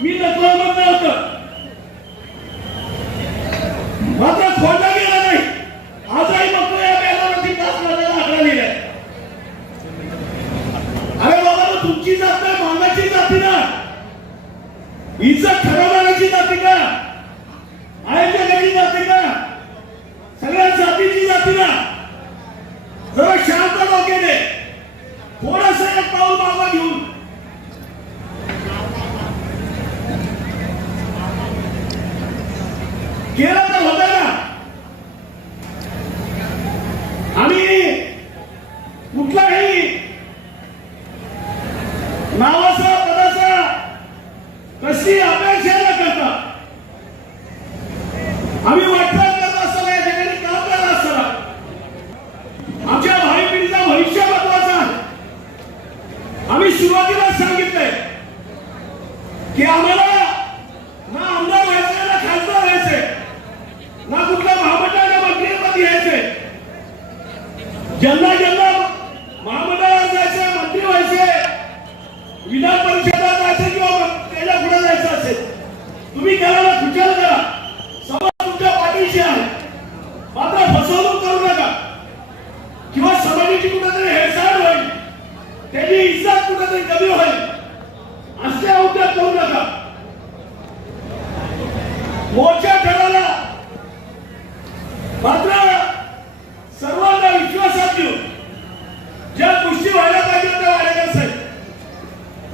मी नकल म्हणलं होतं मात्र खोडला गेला नाही. आजही बघतो या बेलावरती पाच लाखाला आकडा लिहिलाय. अरे बाबा तुमची जात नाही मानाची जाती ना. इज्जत ठरवणाऱ्याची जाती का आयोजकाची जाती का सगळ्या जातीची जाती ना. जरा शांत डोक्याने. केलं तर होत ना आणि कुठलाही नावाचा पदाचा कशी अपेक्षा न करता आम्ही वाटचाल करत असताना या ठिकाणी काम करत असताना आमच्या भावी पिढीचा भविष्य महत्त्वाचा आम्ही सुरुवातीला सांगितलंय की आम्हाला ज्यांना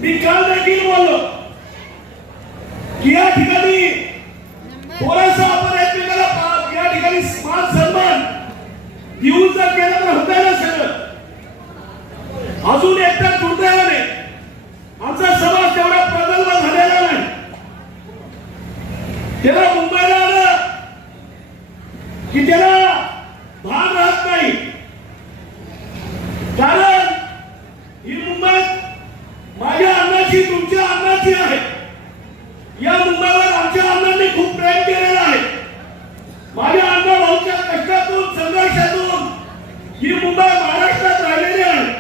मी काल देखील बोललो की या ठिकाणी थोडासा आपण एकमेकाला या ठिकाणी मान सन्मान देऊन जर केलं तर होत ना सगळं. अजून एकटा दुर्दैवाने आमचा समाज तेवढा प्रगल्भ झालेला नाही. त्याला मुंबईला आलं की त्याला भाग राहत नाही कारण ही मुंबई माझ्या अन्नाची तुमच्या अन्नाची आहे या मुंबईवर आमच्या अण्णांनी केलेलं आहे. माझ्या अण्णा भाऊच्या कष्टातून संघर्षातून ही मुंबई महाराष्ट्रात राहिलेली आहे.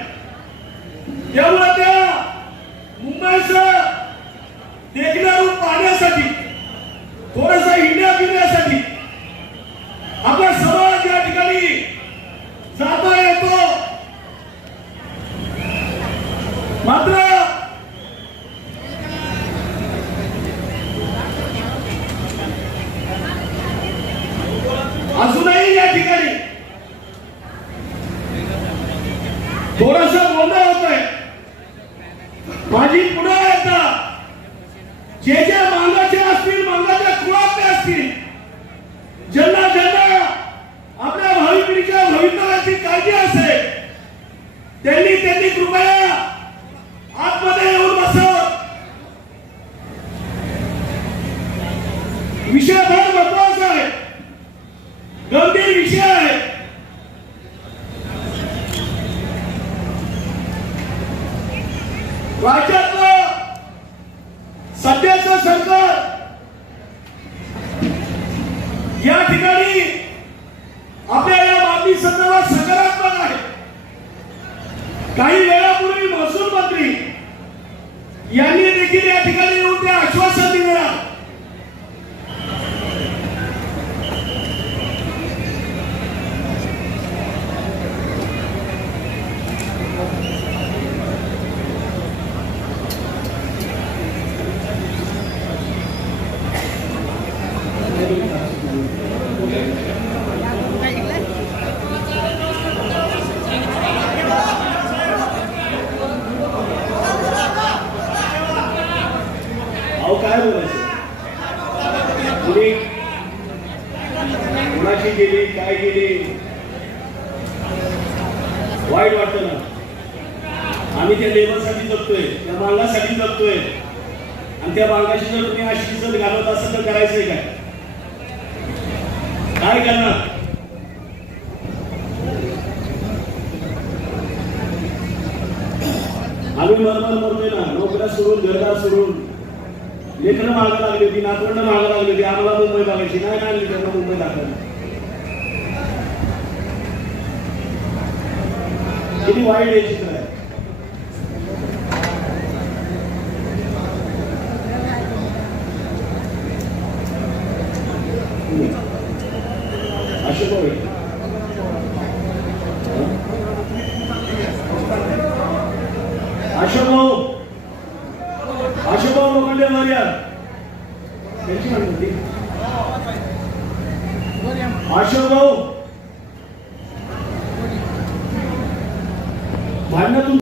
त्यामुळे त्या मुंबईचं देखणं रूप पाहण्यासाठी थोडस हिंड्या फिरण्यासाठी आपला समाज या ठिकाणी जाता येतो मात्र अजूनही या ठिकाणी थोडस गोंधळ होत आहे माझी पुन्हा एकदा जे जे मांगाचे असतील मांगाच्या कुळातले असतील ज्यांना ज्यांना आपल्या भावी पिढीच्या भवितव्याची काळजी असेल त्यांनी त्यांनी या ठिकाणी आपल्या या बाबी संदर्भात सकारात्मक आहे. काही वेळापूर्वी महसूल मंत्री यांनी देखील या ठिकाणी कुणाची गेली काय गेली? वाईट वाटतं ना? आम्ही त्या लेबरसाठी जगतोय त्या मांगासाठी जगतोय. आणि त्या मांगाची जर तुम्ही अशी जर घालत असेल तर करायचंय काय? काय करणार? आम्ही मरमर मरतोय ना नोकऱ्या सोडून घरदार सोडून. लेखन मागं लागले की नातवंड मागं लागले की आम्हाला मुंबई बघायची नाही आणली त्यांना मुंबई दाखवायला किती वाईट आहे चित्र आहे अशोक लोखंडे वर या त्यांची माहिती होती. अशोक भाऊ भांडणं तुम